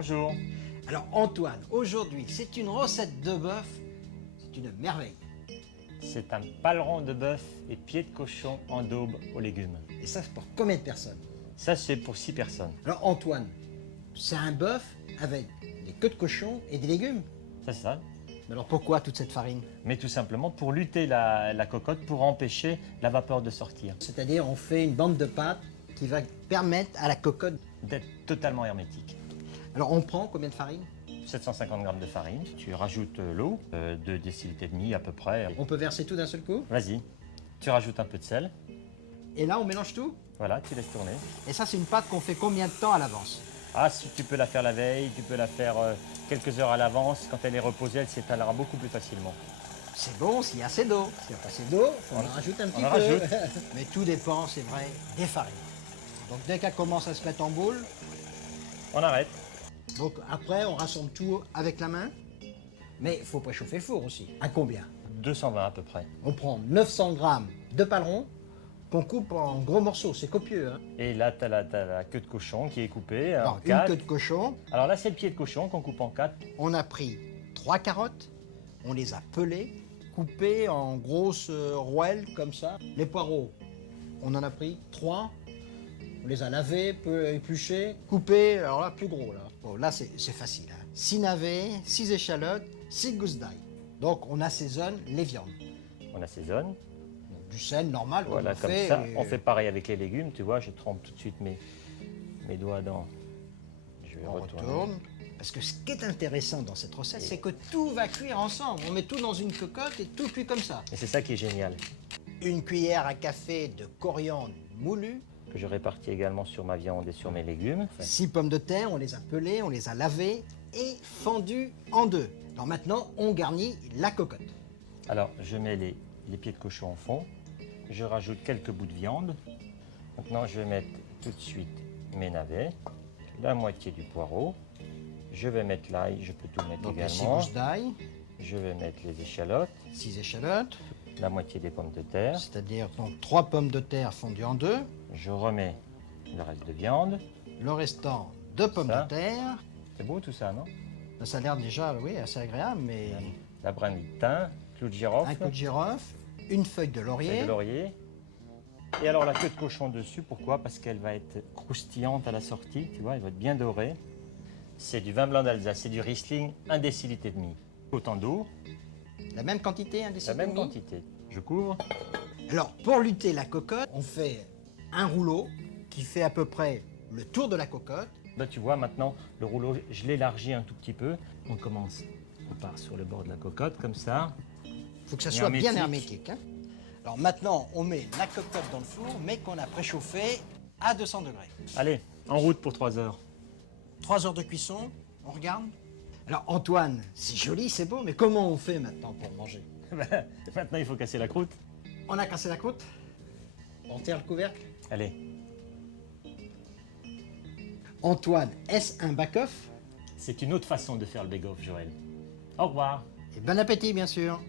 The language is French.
Bonjour. Alors Antoine, aujourd'hui, c'est une recette de bœuf, c'est une merveille. C'est un paleron de bœuf et pieds de cochon en daube aux légumes. Et ça, c'est pour combien de personnes? Ça, c'est pour 6 personnes. Alors Antoine, c'est un bœuf avec des queues de cochon et des légumes. C'est ça. Mais alors pourquoi toute cette farine? Mais tout simplement pour lutter la cocotte, pour empêcher la vapeur de sortir. C'est-à-dire on fait une bande de pâte qui va permettre à la cocotte. D'être totalement hermétique. Alors on prend combien de farine? 750 g de farine. Tu rajoutes l'eau, 2 décilitres et demi à peu près. On peut verser tout d'un seul coup? Vas-y. Tu rajoutes un peu de sel. Et là on mélange tout? Voilà, tu laisses tourner. Et ça c'est une pâte qu'on fait combien de temps à l'avance? Ah, si tu peux la faire la veille, tu peux la faire quelques heures à l'avance. Quand elle est reposée, elle s'étalera beaucoup plus facilement. C'est bon s'il y a assez d'eau. S'il n'y a pas assez d'eau, on en rajoute un petit en peu. rajoute. Mais tout dépend, c'est vrai, des farines. Donc dès qu'elle commence à se mettre en boule, On arrête. donc après on rassemble tout avec la main. Mais il faut préchauffer le four aussi. À combien? 220 à peu près. On prend 900 grammes de paleron qu'on coupe en gros morceaux, c'est copieux. Hein. Et là, tu as, la queue de cochon qui est coupée en Alors, une 4. queue de cochon, Alors là, c'est le pied de cochon qu'on coupe en 4. on a pris 3 carottes, on les a pelées, coupées en grosses rouelles comme ça. Les poireaux, on en a pris 3. On les a lavés, peu épluchés, coupés, alors là, plus gros. Là, bon, là c'est facile. Hein. 6 navets, 6 échalotes, 6 gousses d'ail. Donc on assaisonne les viandes. On assaisonne. Donc, du sel normal, Voilà, on comme fait, ça. On fait pareil avec les légumes. Tu vois, je trempe tout de suite mes doigts dans. Je vais on retourner. retourne. Parce que ce qui est intéressant dans cette recette, c'est que tout va cuire ensemble. On met tout dans une cocotte et tout cuit comme ça. Et c'est ça qui est génial. Une cuillère à café de coriandre moulu, Que je répartis également sur ma viande et sur mes légumes. 6 pommes de terre, on les a pelées, on les a lavées et fendues en deux. Alors maintenant, on garnit la cocotte. Alors, je mets les pieds de cochon au fond. Je rajoute quelques bouts de viande. Maintenant, je vais mettre tout de suite mes navets, la moitié du poireau. Je vais mettre l'ail, je peux tout mettre Donc les 6 également. gousses d'ail, Je vais mettre les échalotes, 6 échalotes, la moitié des pommes de terre. c'est-à-dire donc 3 pommes de terre fondues en deux, Je remets le reste de viande. le restant 2 pommes Ça. de terre. C'est beau tout ça, non? Ça a l'air déjà, oui, assez agréable, mais La brindille de thym, clou de girofle, un coup de girofle, une feuille de laurier. feuille de laurier. Et alors la queue de cochon dessus, pourquoi? Parce qu'elle va être croustillante à la sortie, tu vois, elle va être bien dorée. C'est du vin blanc d'Alsace, c'est du Riesling, 1 décilitre et demi. Autant d'eau, La même quantité, un la décilitre même et demi. quantité. Je couvre. Alors, pour lutter la cocotte, on fait un rouleau qui fait à peu près le tour de la cocotte. Là, tu vois, maintenant, le rouleau, je l'élargis un tout petit peu. On commence, on part sur le bord de la cocotte, comme ça. Il faut que ça soit bien Hermétique. hermétique. Hein. Alors maintenant, on met la cocotte dans le four, mais qu'on a préchauffé à 200 degrés. Allez, en route pour 3 heures. 3 heures de cuisson, on regarde. Alors Antoine, c'est joli, c'est beau, mais comment on fait maintenant pour manger? Maintenant, il faut casser la croûte. On a cassé la croûte, on tire le couvercle. Allez, Antoine, est-ce un back-off? c'est une autre façon de faire le bake-off, Joël. Au revoir. Et bon appétit, bien sûr.